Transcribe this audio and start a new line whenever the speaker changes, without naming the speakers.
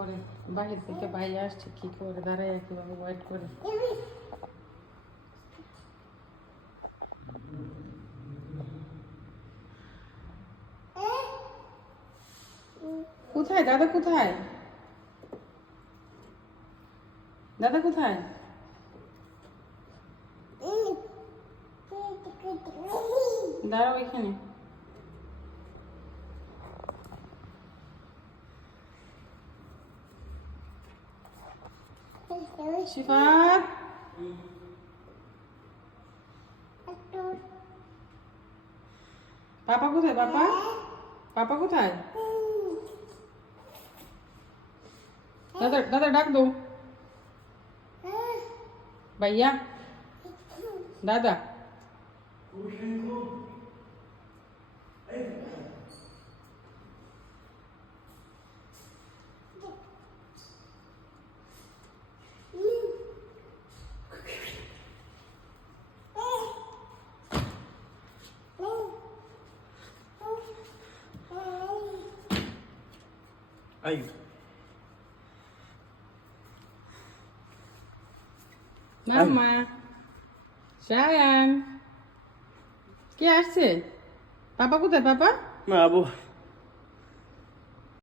করে, বাহির থেকে ভাই আসছে, কি করে দাঁড়ায় কীভাবে ওয়েট করে। কোথায়? দাদা কোথায়? দাদা কোথায়? দাঁড়াও এখানে। শিফাত পাপা কোথায় পাপা? পাপা কোথায়? দাদা দাদা ডাক দো। ভাইয়া। দাদা।
Ay,
মামা শায়ান কে আসছে? পাপা কোথায় পাপা?
মা আবু